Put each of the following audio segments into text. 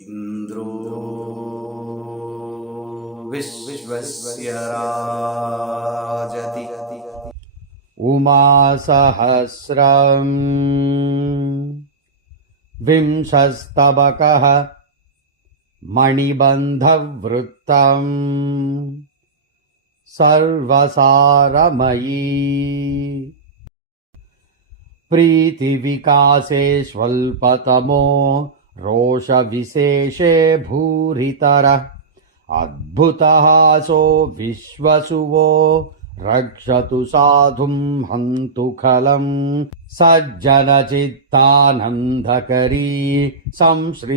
इन्द्रो विश्वस्य राजति उमासहस्रम् विंशस्तबकः मणिबन्धवृत्तम् सर्वसारमयी प्रीतिविकासे स्वल्पतमो रोषविशेषे भूरितरः अद्भुतहासो विश्वसुवो रक्षतु साधुम् हन्तु खलम् सज्जनचित्तानन्दकरी संश्रितपापव्रातहरी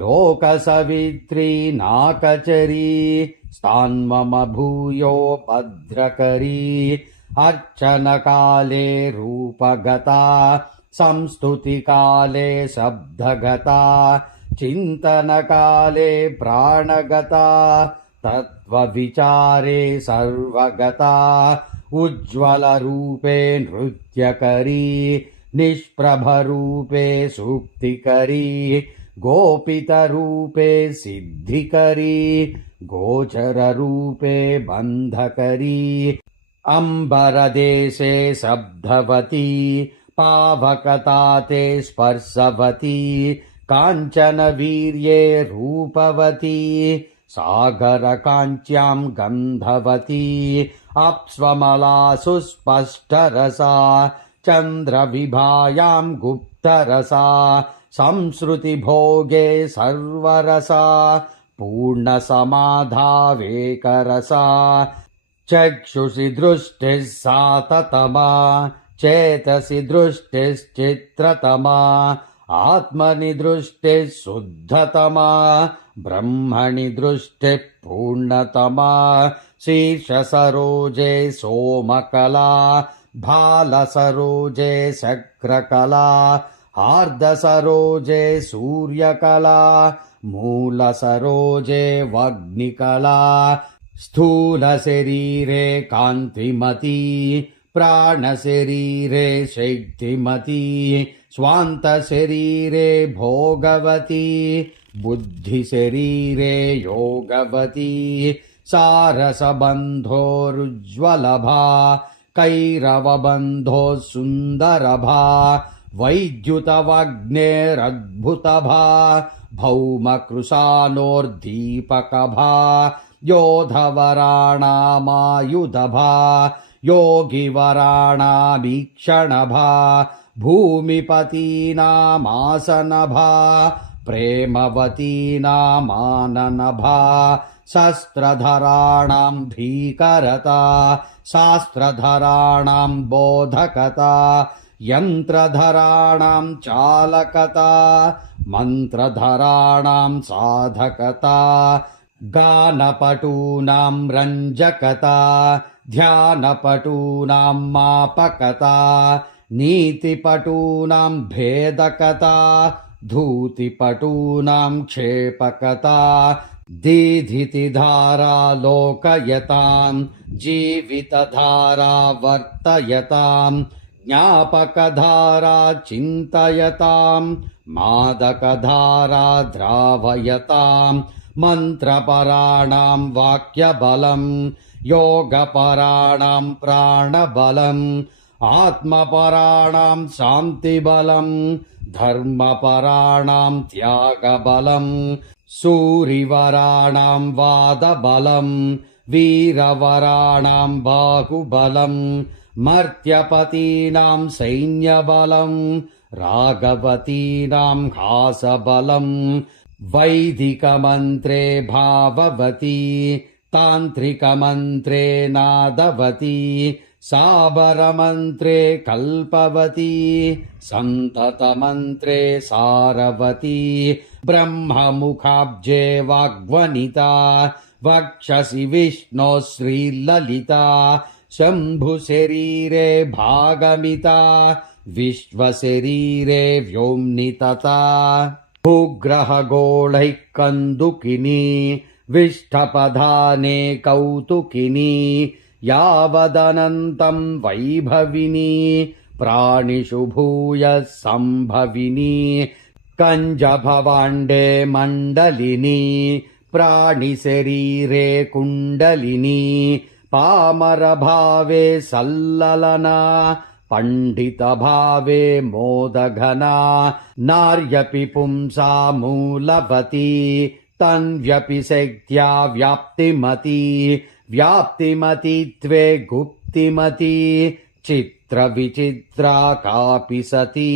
लोकसवित्री नाकचरी स्थान्मम भूयो भद्रकरी अर्चनकाले रूपगता संस्तुतिकाले शब्दगता चिन्तनकाले प्राणगता तत्त्वविचारे सर्वगता उज्ज्वलरूपे नृत्यकरी निष्प्रभरूपे सूक्तिकरी गोपितरूपे सिद्धिकरी गोचररूपे बन्धकरी अम्बरदेशे शब्दवती पावकताते स्पर्शवती काञ्चनवीर्ये रूपवती सागरकाञ्च्याम् गन्धवती अप्स्वमलासु स्पष्टरसा चन्द्रविभायाम् गुप्तरसा संसृतिभोगे सर्वरसा पूर्णसमाधावेकरसा चक्षुषि दृष्टिः साततमा चेतसि दृष्टिश्चित्रतमा आत्मनि दृष्टिः शुद्धतमा ब्रह्मणि दृष्टिः पूर्णतमा शीर्षसरोजे सोमकला भालसरोजे शक्रकला हार्दसरोजे सूर्यकला मूलसरोजे वह्निकला स्थूलशरीरे कान्तिमती प्राणशरीरे शक्तिमती स्वान्तशरीरे भोगवती बुद्धिशरीरे योगवती सारसबन्धोरुज्ज्वलभा कैरवबन्धो सुन्दरभा वैद्युतवग्नेरद्भुतभा भौमकृशानोर्दीपकभा योधवराणामायुधभा योगिवराणामीक्षणभा भूमिपतीनामासनभा प्रेमवतीनामाननभा शस्त्रधराणाम् भीकरता शास्त्रधराणाम् बोधकता यन्त्रधराणाम् चालकता मन्त्रधराणाम् साधकता गानपटूनाम् रञ्जकता ध्यानपटूनाम् मापकता नीतिपटूनाम् भेदकता धूतिपटूनाम् क्षेपकता दीधितिधारा लोकयताम् जीवितधारा वर्तयताम् ज्ञापकधारा चिन्तयताम् मादकधारा द्रावयताम् मन्त्रपराणाम् वाक्यबलम् योगपराणाम् प्राणबलम् आत्मपराणाम् शान्तिबलम् धर्मपराणाम् त्यागबलम् सूरिवराणाम् वादबलम् वीरवराणाम् बाहुबलम् मर्त्यपतीनाम् सैन्यबलम् राघवतीनाम् हासबलम् वैदिकमन्त्रे भाववती तान्त्रिकमन्त्रे नादवती साबरमन्त्रे कल्पवती सन्ततमन्त्रे सारवती ब्रह्ममुखाब्जे वाग्वनिता वक्षसि विष्णो श्रीललिता शम्भुशरीरे भागमिता विश्वशरीरे व्योम्नितता भूग्रहगोळैः कन्दुकिनी विष्ठपधाने कौतुकिनी यावदनन्तम् वैभविनी प्राणिषु भूयः सम्भविनी कञ्जभवाण्डे मण्डलिनी प्राणिशरीरे कुण्डलिनी पामरभावे सल्ललना पण्डितभावे मोदघना नार्यपि पुंसा मूलवती तन्व्यपि शक्त्या व्याप्तिमती व्याप्तिमती त्वे गुप्तिमती चित्रविचित्रा कापि सती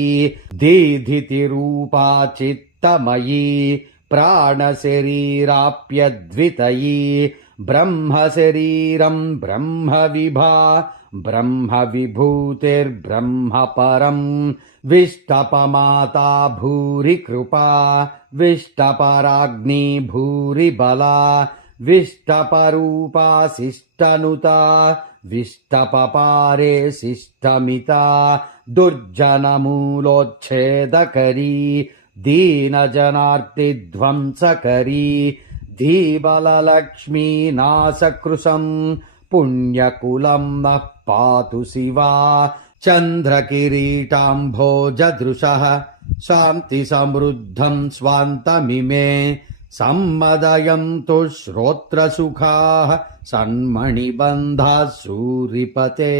दीधितिरूपा चित्तमयी प्राणशरीराप्यद्वितयी ब्रह्मशरीरम् ब्रह्मविभा ब्रह्मविभूतिर्ब्रह्म परम् विष्टपमाता भूरि कृपा विष्टपराग्नि भूरि बला विष्टपरूपा शिष्टनुता विष्टपपारे शिष्टमिता दुर्जनमूलोच्छेदकरी दीनजनार्तिध्वंसकरी धीबललक्ष्मी नासकृशम् पुण्यकुलम् नः पातु शिवा चन्द्रकिरीटाम्भोजदृशः शान्तिसमृद्धम् स्वान्तमिमे सम्मदयन्तु श्रोत्रसुखाः सन्मणिबन्धाः सूरिपते।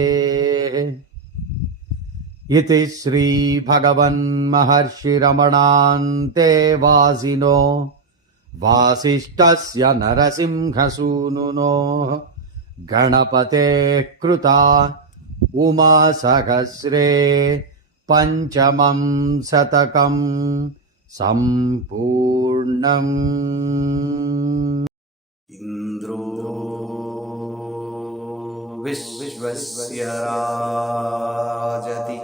इति श्रीभगवन्महर्षिरमणान्ते वासिनो वासिष्ठस्य नरसिंहसूनुनो गणपतेः कृता उमासहस्रे पञ्चमं शतकम् सम्पूर्णम्। इन्द्रो विश्वस्य राजति